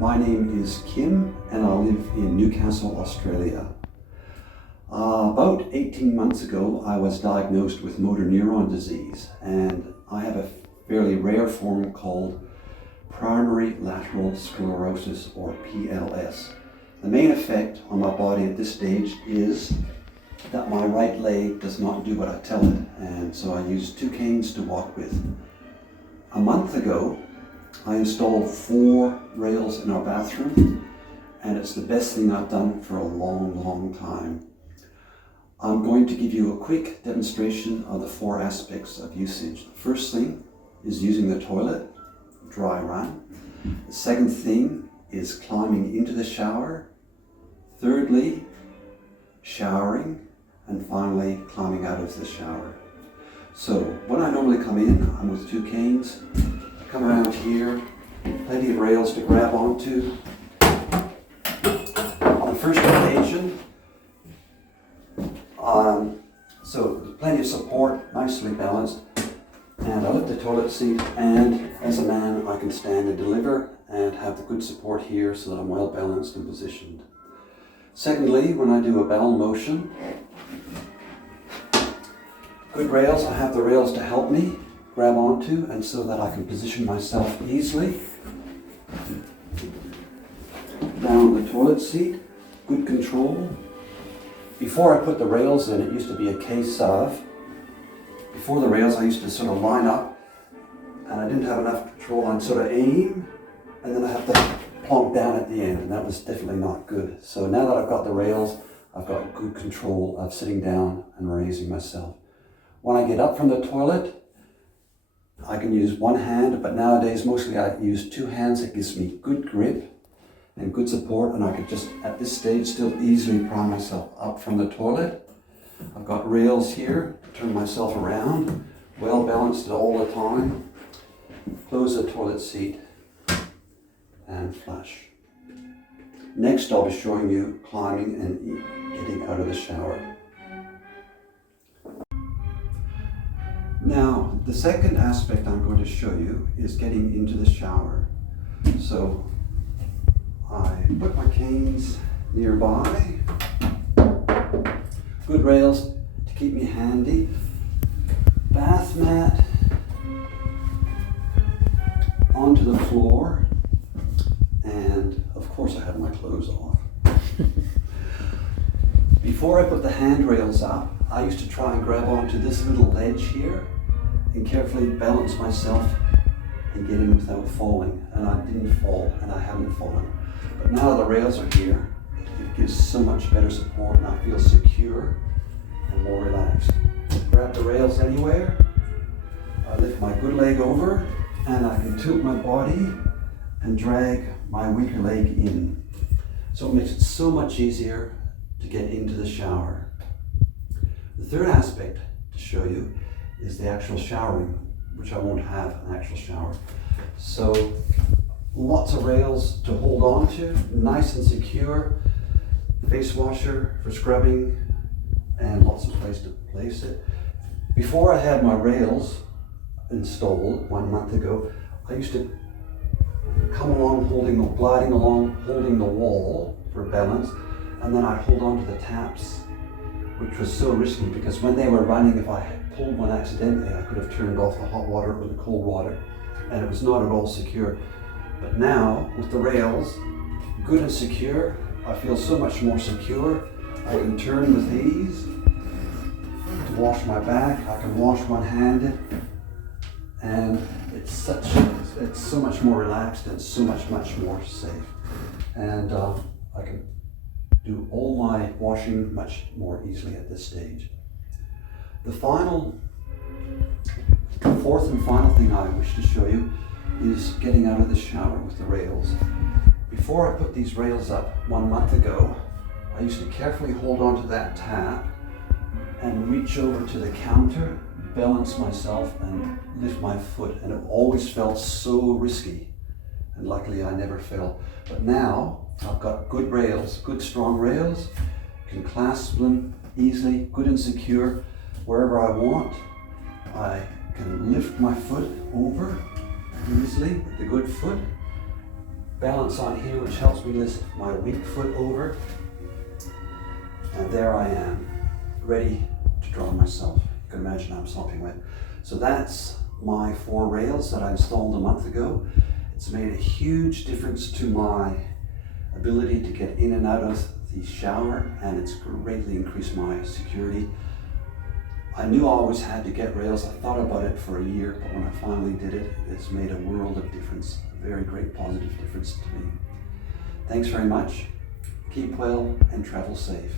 My name is Kim and I live in Newcastle, Australia. About 18 months ago I was diagnosed with motor neuron disease, and I have a fairly rare form called primary lateral sclerosis, or PLS. The main effect on my body at this stage is that my right leg does not do what I tell it, and so I use 2 canes to walk with. A month ago I installed 4 rails in our bathroom, and it's the best thing I've done for a long time. I'm going to give you a quick demonstration of the 4 aspects of usage. The first thing is using the toilet, dry run. The second thing is climbing into the shower. Thirdly, showering. And finally, climbing out of the shower. So when I normally come in, I'm with 2 canes. I come around here, plenty of rails to grab onto. On the first occasion, so plenty of support, nicely balanced. And I lift the toilet seat, and as a man I can stand and deliver and have the good support here so that I'm well balanced and positioned. Secondly, when I do a bowel motion, good rails, I have the rails to help me grab onto, and so that I can position myself easily. Down the toilet seat, good control. Before I put the rails in, it used to be a case of, before the rails I used to sort of line up, and I didn't have enough control on sort of aim, and then I have to plonk down at the end, and that was definitely not good. So now that I've got the rails, I've got good control of sitting down and raising myself. When I get up from the toilet, I can use 1 hand, but nowadays mostly I use 2 hands. It gives me good grip and good support, and I could just, at this stage, still easily pry myself up from the toilet. I've got rails here to turn myself around, well balanced all the time. Close the toilet seat and flush. Next, I'll be showing you climbing and getting out of the shower. Now, the second aspect I'm going to show you is getting into the shower. So I put my canes nearby, good rails to keep me handy, bath mat onto the floor, and of course I have my clothes off. Before I put the handrails up, I used to try and grab onto this little ledge here and carefully balance myself and get in without falling, and I didn't fall, and I haven't fallen. But now the rails are here, it gives so much better support, and I feel secure and more relaxed. Grab the rails anywhere, I lift my good leg over, and I can tilt my body and drag my weaker leg in. So it makes it so much easier to get into the shower. The third aspect to show you is the actual showering, which I won't have an actual shower. So lots of rails to hold on to, nice and secure, face washer for scrubbing, and lots of place to place it. Before I had my rails installed 1 month ago, I used to come along gliding along, holding the wall for balance, and then I'd hold on to the taps, which was so risky because when they were running, if I had pulled one accidentally, I could have turned off the hot water or the cold water, and it was not at all secure. But now, with the rails, good and secure, I feel so much more secure. I can turn with ease to wash my back. I can wash one-handed, and it's so much more relaxed and so much more safe. And I can do all my washing much more easily at this stage. The fourth and final thing I wish to show you is getting out of the shower with the rails. Before I put these rails up 1 month ago, I used to carefully hold onto that tap and reach over to the counter, balance myself and lift my foot, and it always felt so risky, and luckily I never fell. But now I've got good rails, good strong rails, can clasp them easily, good and secure wherever I want. I can lift my foot over easily with the good foot balance on here, which helps me lift my weak foot over. And there I am, ready to draw myself. You can imagine I'm sopping wet. So that's my 4 rails that I installed a month ago. It's made a huge difference to my ability to get in and out of the shower, and it's greatly increased my security. I knew I always had to get rails. I thought about it for a year, but when I finally did it, it's made a world of difference, a very great positive difference to me. Thanks very much. Keep well and travel safe.